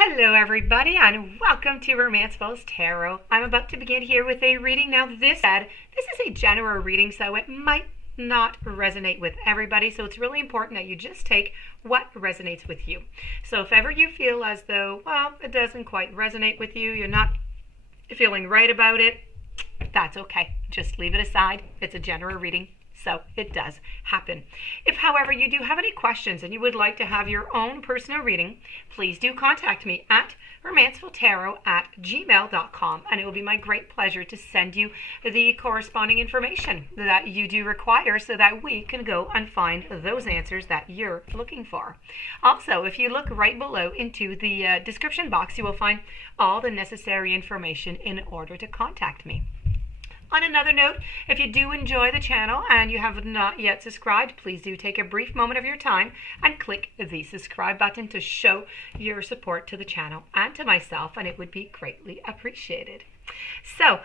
Hello everybody and welcome to Romance Falls Tarot. I'm about to begin here with a reading. Now this is a general reading, so it might not resonate with everybody, so it's really important that you just take what resonates with you. So if ever you feel as though, well, it doesn't quite resonate with you, you're not feeling right about it, that's okay. Just leave it aside. It's a general reading. So it does happen. If, however, you do have any questions and you would like to have your own personal reading, please do contact me at romancefultarot@gmail.com, and it will be my great pleasure to send you the corresponding information that you do require so that we can go and find those answers that you're looking for. Also, if you look right below into the description box, you will find all the necessary information in order to contact me. On another note, if you do enjoy the channel and you have not yet subscribed, please do take a brief moment of your time and click the subscribe button to show your support to the channel and to myself, and it would be greatly appreciated. So,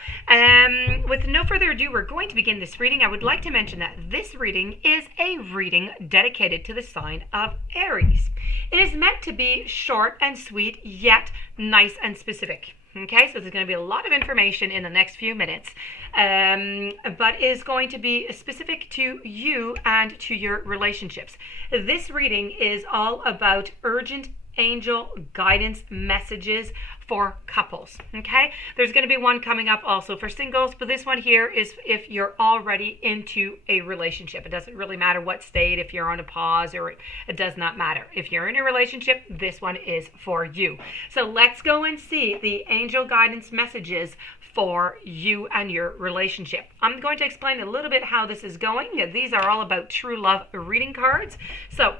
with no further ado, we're going to begin this reading. I would like to mention that this reading is a reading dedicated to the sign of Aries. It is meant to be short and sweet, yet nice and specific. Okay, so there's going to be a lot of information in the next few minutes, but is going to be specific to you and to your relationships. This reading is all about urgent angel guidance messages for couples. Okay, there's going to be one coming up also for singles, but this one here is if you're already into a relationship. It doesn't really matter what state, if you're on a pause, or it does not matter. If you're in a relationship, this one is for you. So let's go and see the angel guidance messages for you and your relationship. I'm going to explain a little bit how this is going. These are all about true love reading cards. So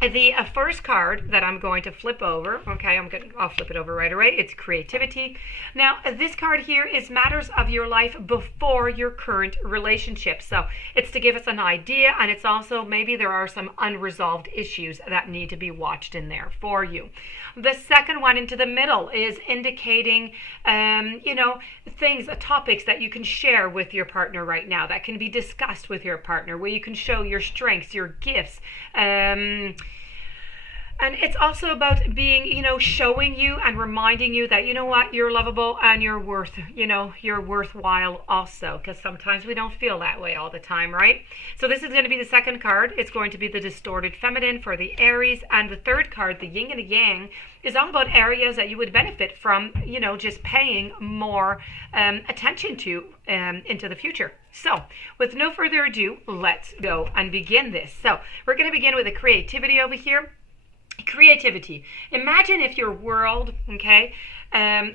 the first card that I'm going to flip over, okay, I'll flip it over right away. It's creativity. Now, this card here is matters of your life before your current relationship. So it's to give us an idea, and it's also maybe there are some unresolved issues that need to be watched in there for you. The second one into the middle is indicating, things, topics that you can share with your partner right now, that can be discussed with your partner, where you can show your strengths, your gifts, and it's also about being, showing you and reminding you that, you know what, you're lovable and you're worthwhile also, because sometimes we don't feel that way all the time, right? So this is going to be the second card. It's going to be the distorted feminine for the Aries. And the third card, the yin and the yang, is all about areas that you would benefit from, just paying more attention to into the future. So with no further ado, let's go and begin this. So we're going to begin with the creativity over here. Creativity. Imagine if your world,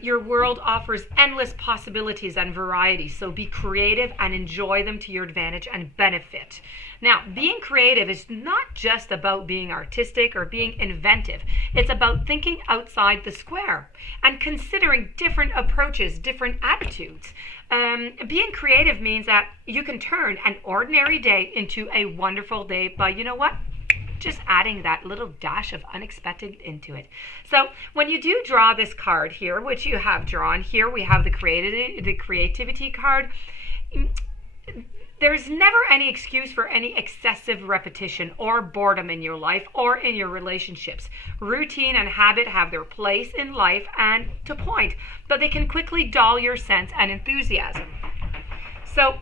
your world offers endless possibilities and variety. So be creative and enjoy them to your advantage and benefit. Now, being creative is not just about being artistic or being inventive. It's about thinking outside the square and considering different approaches, different attitudes. Being creative means that you can turn an ordinary day into a wonderful day by, just adding that little dash of unexpected into it. So when you do draw this card here, which you have drawn here, we have the creativity card. There's never any excuse for any excessive repetition or boredom in your life or in your relationships. Routine and habit have their place in life and to point, but they can quickly dull your sense and enthusiasm. So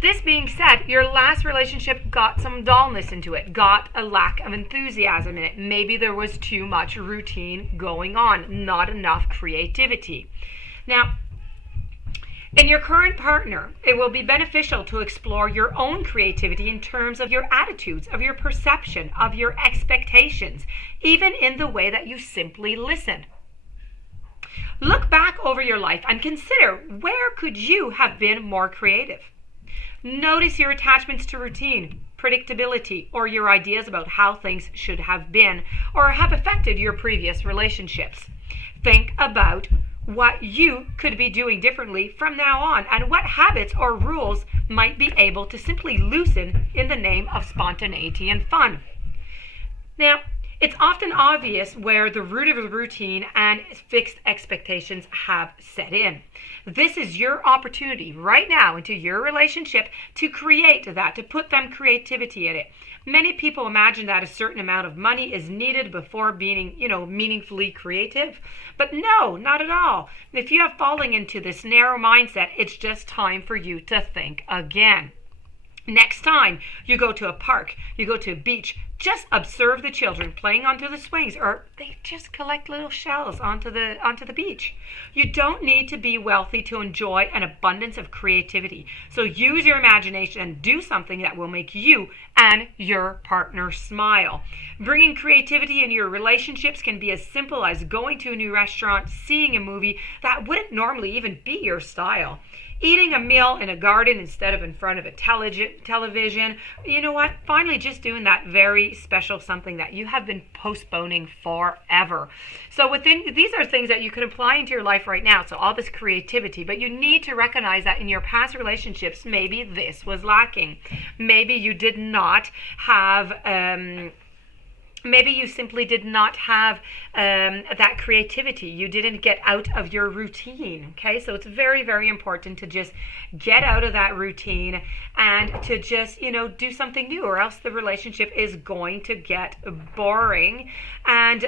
this being said, your last relationship got some dullness into it, got a lack of enthusiasm in it. Maybe there was too much routine going on, not enough creativity. Now, in your current partner, it will be beneficial to explore your own creativity in terms of your attitudes, of your perception, of your expectations, even in the way that you simply listen. Look back over your life and consider, where could you have been more creative? Notice your attachments to routine, predictability, or your ideas about how things should have been or have affected your previous relationships. Think about what you could be doing differently from now on and what habits or rules might be able to simply loosen in the name of spontaneity and fun. Now, it's often obvious where the root of the routine and fixed expectations have set in. This is your opportunity right now into your relationship to create that, to put them creativity in it. Many people imagine that a certain amount of money is needed before being, meaningfully creative. But no, not at all. If you have fallen into this narrow mindset, it's just time for you to think again. Next time you go to a park, you go to a beach, just observe the children playing onto the swings, or they just collect little shells onto the beach. You don't need to be wealthy to enjoy an abundance of creativity. So use your imagination and do something that will make you and your partner smile. Bringing creativity in your relationships can be as simple as going to a new restaurant, seeing a movie that wouldn't normally even be your style. Eating a meal in a garden instead of in front of a television. You know what? Finally, just doing that very special something that you have been postponing forever. So these are things that you can apply into your life right now. So all this creativity, but you need to recognize that in your past relationships, maybe this was lacking. Maybe you did not have maybe you simply did not have that creativity. You didn't get out of your routine. Okay, so it's very, very important to just get out of that routine and to just, do something new, or else the relationship is going to get boring and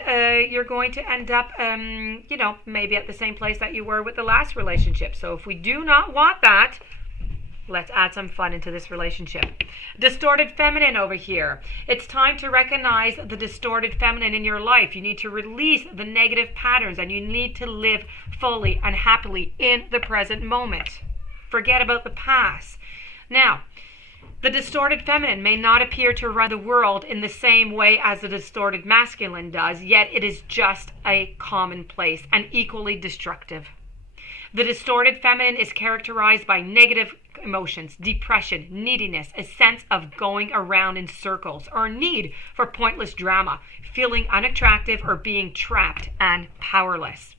you're going to end up, maybe at the same place that you were with the last relationship. So if we do not want that, let's add some fun into this relationship. Distorted feminine over here. It's time to recognize the distorted feminine in your life. You need to release the negative patterns and you need to live fully and happily in the present moment. Forget about the past. Now, the distorted feminine may not appear to run the world in the same way as the distorted masculine does, yet it is just a commonplace and equally destructive. The distorted feminine is characterized by negative emotions, depression, neediness, a sense of going around in circles, or a need for pointless drama, feeling unattractive or being trapped and powerless.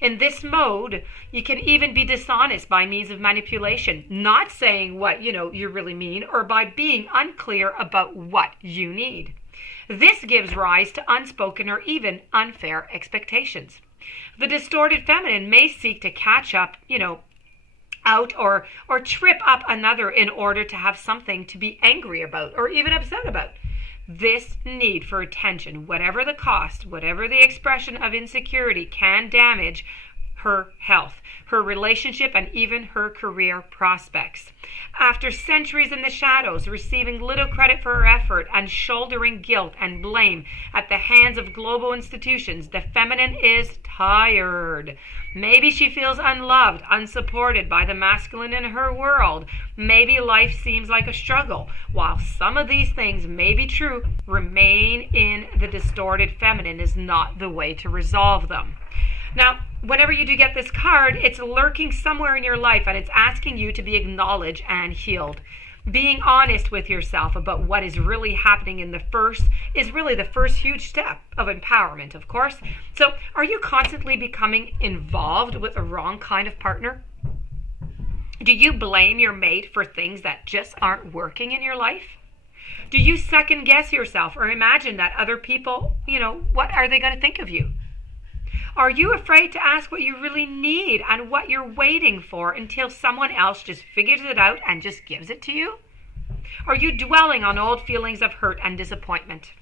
In this mode, you can even be dishonest by means of manipulation, not saying what you really mean, or by being unclear about what you need. This gives rise to unspoken or even unfair expectations. The distorted feminine may seek to catch up, out or trip up another in order to have something to be angry about or even upset about. This need for attention, whatever the cost, whatever the expression of insecurity, can damage her health, her relationship, and even her career prospects. After centuries in the shadows, receiving little credit for her effort and shouldering guilt and blame at the hands of global institutions, the feminine is tired. Maybe she feels unloved, unsupported by the masculine in her world. Maybe life seems like a struggle. While some of these things may be true, remain in the distorted feminine is not the way to resolve them. Now, whenever you do get this card, it's lurking somewhere in your life and it's asking you to be acknowledged and healed. Being honest with yourself about what is really happening is really the first huge step of empowerment, of course. So, are you constantly becoming involved with the wrong kind of partner? Do you blame your mate for things that just aren't working in your life? Do you second guess yourself or imagine that other people, what are they going to think of you? Are you afraid to ask what you really need and what you're waiting for until someone else just figures it out and just gives it to you? Are you dwelling on old feelings of hurt and disappointment?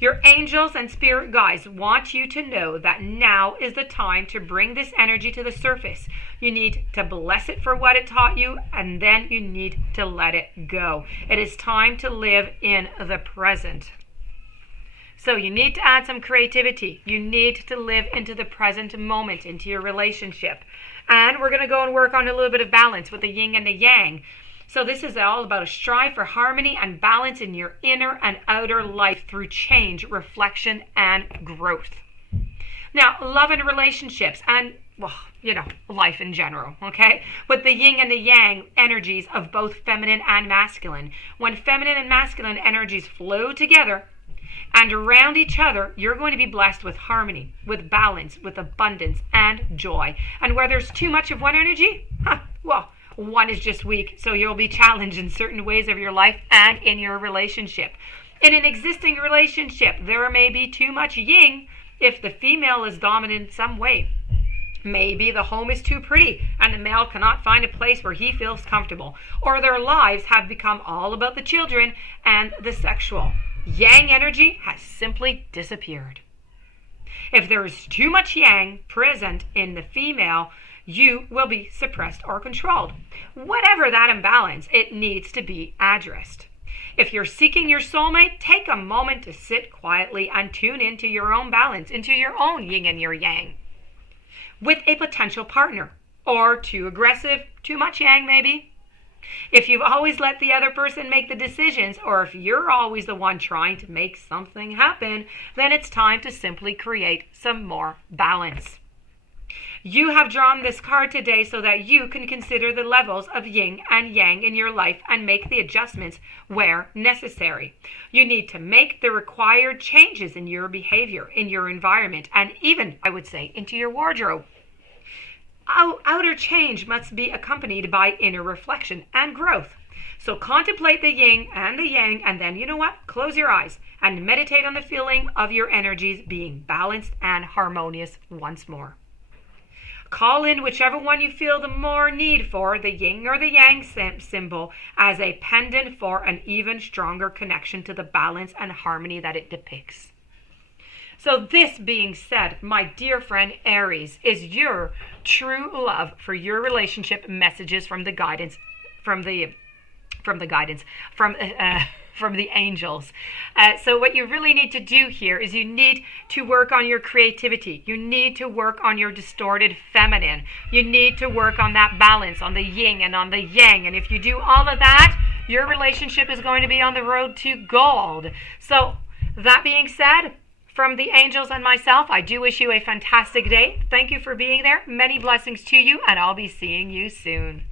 Your angels and spirit guides want you to know that now is the time to bring this energy to the surface. You need to bless it for what it taught you, and then you need to let it go. It is time to live in the present. So you need to add some creativity. You need to live into the present moment, into your relationship. And we're going to go and work on a little bit of balance with the yin and the yang. So this is all about a strive for harmony and balance in your inner and outer life through change, reflection, and growth. Now, love and relationships and, life in general, okay? With the yin and the yang energies of both feminine and masculine. When feminine and masculine energies flow together, and around each other, you're going to be blessed with harmony, with balance, with abundance, and joy. And where there's too much of one energy, one is just weak. So you'll be challenged in certain ways of your life and in your relationship. In an existing relationship, there may be too much yin if the female is dominant in some way. Maybe the home is too pretty and the male cannot find a place where he feels comfortable, or their lives have become all about the children and the sexual. Yang energy has simply disappeared. If there is too much yang present in the female, you will be suppressed or controlled. Whatever that imbalance, it needs to be addressed. If you're seeking your soulmate, take a moment to sit quietly and tune into your own balance, into your own yin and your yang. With a potential partner, or too aggressive, too much yang maybe. If you've always let the other person make the decisions, or if you're always the one trying to make something happen, then it's time to simply create some more balance. You have drawn this card today so that you can consider the levels of yin and yang in your life and make the adjustments where necessary. You need to make the required changes in your behavior, in your environment, and even, I would say, into your wardrobe. Outer change must be accompanied by inner reflection and growth. So contemplate the yin and the yang, and then, you know what? Close your eyes and meditate on the feeling of your energies being balanced and harmonious once more. Call in whichever one you feel the more need for, the yin or the yang symbol, as a pendant for an even stronger connection to the balance and harmony that it depicts. So this being said, my dear friend Aries, is your true love for your relationship messages from the guidance, from the angels. So what you really need to do here is you need to work on your creativity. You need to work on your distorted feminine. You need to work on that balance, on the yin and on the yang. And if you do all of that, your relationship is going to be on the road to gold. So that being said, from the angels and myself, I do wish you a fantastic day. Thank you for being there. Many blessings to you, and I'll be seeing you soon.